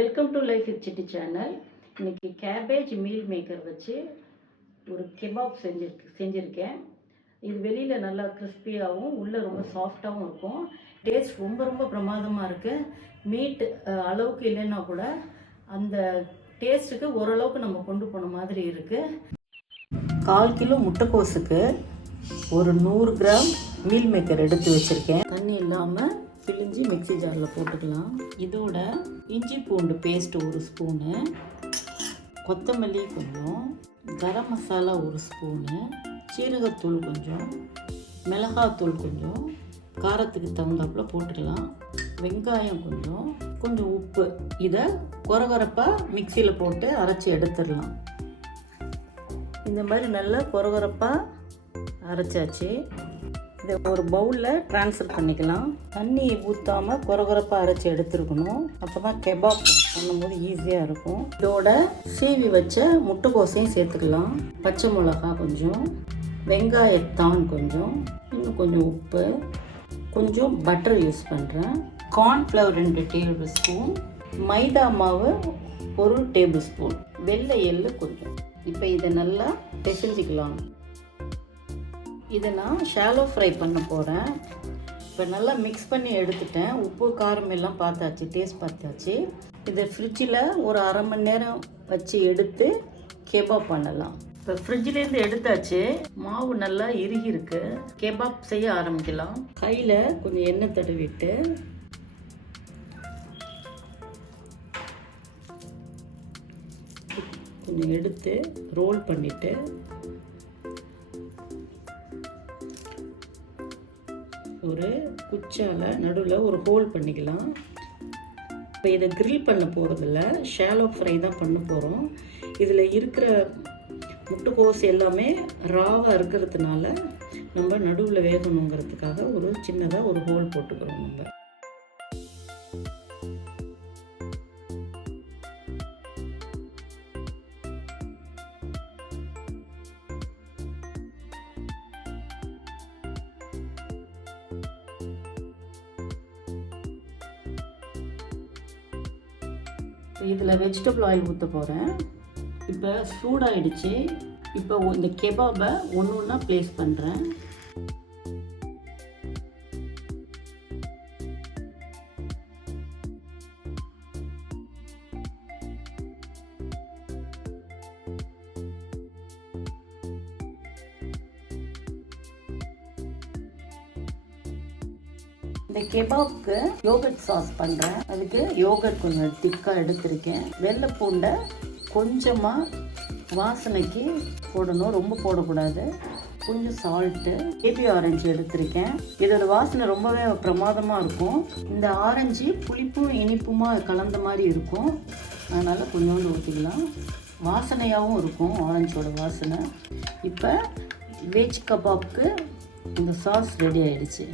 Welcome to life with city channel. இன்றைக்கி cabbage meal maker வச்சு ஒரு கெபாப் செஞ்சுருக்கேன். இது வெளியில் நல்லா கிறிஸ்பியாகவும் உள்ளே ரொம்ப சாஃப்டாகவும் இருக்கும். டேஸ்ட் ரொம்ப ரொம்ப பிரமாதமாக இருக்குது. மீட் அளவுக்கு இல்லைன்னா கூட அந்த டேஸ்ட்டுக்கு ஓரளவுக்கு நம்ம கொண்டு போன மாதிரி இருக்குது. 1/4 கிலோ முட்டைக்கோஸுக்கு ஒரு 100 கிராம் மீல் மேக்கர் எடுத்து வச்சுருக்கேன். தண்ணி இல்லாமல் பிழிஞ்சு மிக்ஸி ஜாரில் போட்டுக்கலாம். இதோட இஞ்சி பூண்டு பேஸ்ட் 1 ஸ்பூனு, கொத்தமல்லி கொஞ்சம், கரம் மசாலா 1 ஸ்பூனு, சீரகத்தூள் கொஞ்சம், மிளகாத்தூள் கொஞ்சம், காரத்துக்கு தகுந்தாப்புல போட்டுக்கலாம். வெங்காயம் கொஞ்சம் உப்பு. இதை கொரகொரப்பாக மிக்சியில் போட்டு அரைச்சி எடுத்துடலாம். இந்த மாதிரி நல்லா கொரகொரப்பாக அரைச்சாச்சு. இதை ஒரு பவுலில் ட்ரான்ஸ்ஃபர் பண்ணிக்கலாம். தண்ணி ஊற்றாமல் கொரகொரப்பாக அரைச்சி எடுத்துருக்கணும். அப்போ தான் கெபாப் பண்ணும்போது ஈஸியாக இருக்கும். இதோட சீவி வச்ச முட்டைக்கோசையும் சேர்த்துக்கலாம். பச்சை மிளகா கொஞ்சம், வெங்காயத்தான் கொஞ்சம், இன்னும் கொஞ்சம் உப்பு, கொஞ்சம் பட்டர் யூஸ் பண்ணுறேன். கார்ன்ஃப்ளவர் 2 டேபிள் ஸ்பூன், மைதா மாவு 1 டேபிள் ஸ்பூன், வெள்ளை எள்ளு கொஞ்சம். இப்போ இதை நல்லா பிசைஞ்சிக்கலாம். இதை நான் ஷாலோ ஃப்ரை பண்ண போகிறேன். இப்போ நல்லா மிக்ஸ் பண்ணி எடுத்துட்டேன். உப்பு காரம் எல்லாம் பார்த்தாச்சு, டேஸ்ட் பார்த்தாச்சு. இதை ஃப்ரிட்ஜில் ஒரு 1/2 மணி நேரம் வச்சு எடுத்து கெபாப் பண்ணலாம். இப்போ ஃப்ரிட்ஜிலேருந்து எடுத்தாச்சு. மாவு நல்லா இறுகியிருக்கு. கெபாப் செய்ய ஆரம்பிக்கலாம். கையில் கொஞ்சம் எண்ணெய் தடவிட்டு கொஞ்சம் எடுத்து ரோல் பண்ணிவிட்டு ஒரு குச்சால நடுவில் ஒரு ஹோல் பண்ணிக்கலாம். இப்போ இதை கிரில் பண்ண போகிறதில்ல, ஷாலோ ஃப்ரை தான் பண்ண போகிறோம். இதில் இருக்கிற முட்டைக்கோஸ் எல்லாமே ராவாக இருக்கிறதுனால நம்ம நடுவில் வேகணுங்கிறதுக்காக ஒரு சின்னதாக ஒரு ஹோல் போட்டுக்கிறோம். நம்ம இதில் வெஜிடபிள் ஆயில் ஊற்ற போகிறேன். இப்போ சூடாகிடுச்சு. இப்போ இந்த கெபாபை ஒன்று ஒன்றா ப்ளேஸ் பண்ணுறேன். இந்த கெபாப்க்கு யோகர்ட் சாஸ் பண்ணுறேன். அதுக்கு யோகர்ட் கொஞ்சம் திக்காக எடுத்திருக்கேன். வெள்ளை பூண்டை கொஞ்சமாக வாசனைக்கு போடணும், ரொம்ப போடக்கூடாது. கொஞ்சம் சால்ட்டு, பேபி ஆரஞ்சு எடுத்திருக்கேன். இதோட வாசனை ரொம்பவே பிரமாதமாக இருக்கும். இந்த ஆரஞ்சு புளிப்பும் இனிப்புமாக கலந்த மாதிரி இருக்கும். அதனால் கொஞ்சோண்டு ஊற்றிக்கலாம். வாசனையாகவும் இருக்கும் ஆரஞ்சோட வாசனை. இப்போ வெஜ் கபாப்க்கு இந்த சாஸ் ரெடி ஆகிடுச்சு.